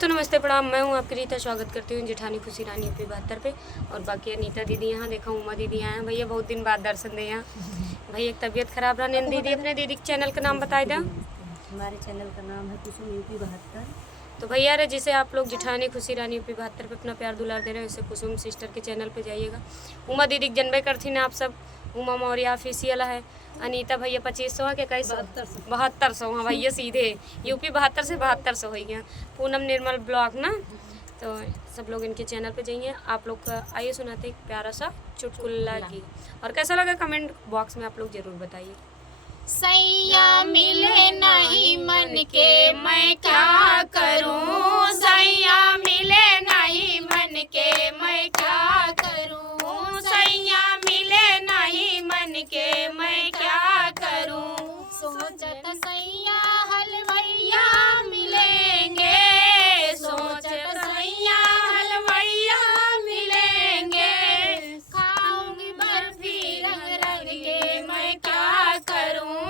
दोस्तों नमस्ते प्रणाम, मैं हूं आपकी रीता। स्वागत करती हूं जेठानी खुशी रानी यूपी 72 पे। और बाकी अनीता दीदी यहाँ देखा, उमा दीदी आए हैं। भैया बहुत दिन बाद दर्शन दे यहाँ। भैया एक तबीयत खराब रहा। नैन दीदी अपने दीदी के चैनल का नाम बताए दें। हमारे चैनल का नाम है कुसुम यूपी 72। तो भैया रे, जिसे आप लोग जेठानी खुशी रानी यूपी 72 पे अपना प्यार दुलार दे रहे हैं, उससे कुसुम सिस्टर के चैनल पे जाइएगा। उमा दीदी के जनबे करती ना आप सब, उमा मौर्य ऑफिशियल है। अनीता भैया 2500 के कई 7200। हाँ भैया सीधे यूपी 72 से 7200 हो गया। पूनम निर्मल ब्लॉग ना, तो सब लोग इनके चैनल पे जाइए। आप लोग का आइए सुनाते एक प्यारा सा चुटकुला की, और कैसा लगा कमेंट बॉक्स में आप लोग जरूर बताइए। सैया मिले नहीं मन के मैं क्या करूं, सैया मिले नहीं मन के मैं क्या करूं, सैया मिले नहीं मन के मैं क्या करूं। सोचत सैया हलवैया मिलेंगे, सोचत सैया हलवैया मिलेंगे, खाऊंगी बर्फी रंग रंग के मैं क्या करूं,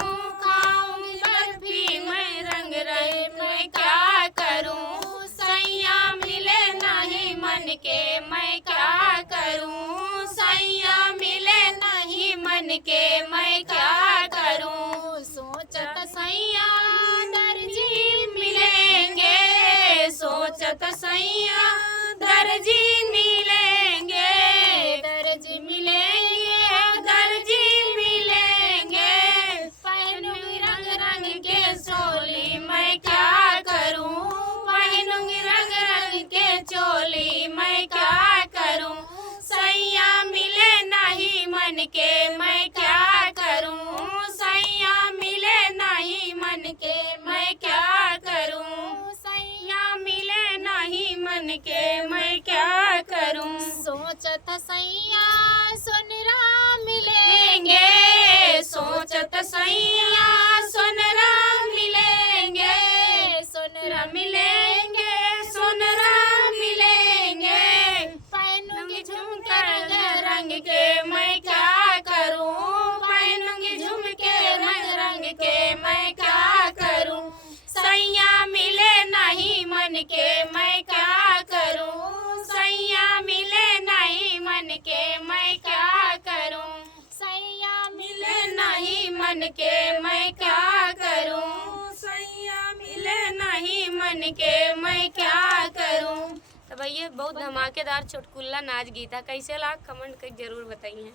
खाऊंगी बर्फी मैं रंग रंग मैं क्या करूं। सैया मिले नहीं मन के मैं क्या करूं, सैया मिले नहीं मन के मैं क्या करूं। सोचत सैया दर्जी मिलेंगे, सोचत सैया दर्जी मिलेंगे, दर्जी मिलेंगे, दर्जी मिलेंगे, पहनूंगी रंग रंग के चोली मैं क्या करूं, पहनूंगी रंग रंग के चोली मैं क्या करूं। सैया मिले नहीं मन के मैं क्या करूं, सैया मिले नहीं मन के मैं क्या करूं, सैया मिले नहीं मन के मैं क्या करूं। सोचत सैया सुनरा मिलेंगे, सोचत सैया सुनरा मिलेंगे, सुनरा मिलेंगे, सुनरा मिलेंगे, पहनूंगी झुमके रंग रंग के मैं क्या करूं, पहनूंगी झुमके रंग रंग के मैं क्या करूं। सैया मिले नहीं मन के मैं क्या करूं, सैया मिले नहीं मन के मैं क्या करूं, सैया मिले नहीं मन के मैं क्या करूं, सैया मिले नहीं मन के मैं क्या करूं। तो भैया बहुत धमाकेदार चुटकुला नाच गीता कैसे लगा, कमेंट कर जरूर बताइए।